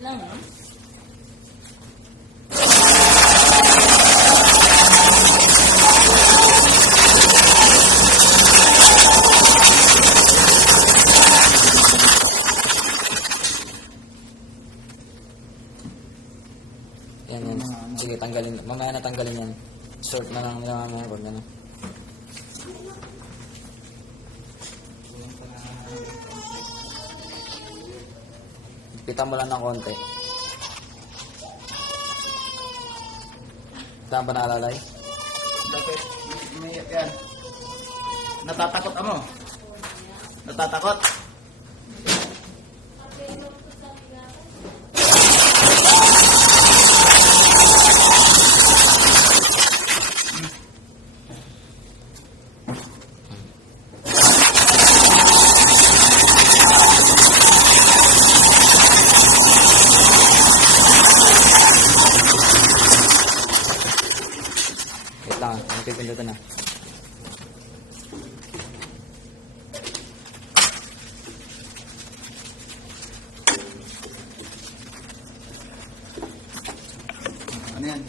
Lang, no? Yan, yan. Sige, tanggalin. Mamaya na tanggalin yan. Short na lang nila mamaya kung gano'n. Pitan mo lang ng konti. Saan ba nalalay? Bakit? May yan. Natatakot mo? Natatakot? Wait lang, ang pipindutan na. Ano yan?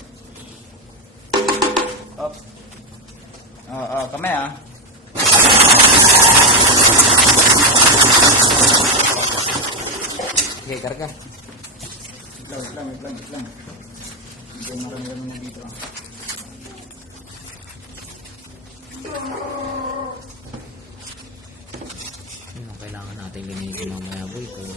Up. Kamay ah. Sige, karga. Wait lang. Hindi marami na dito. Ano kailangan natin gamitin mamaya, boy? Kung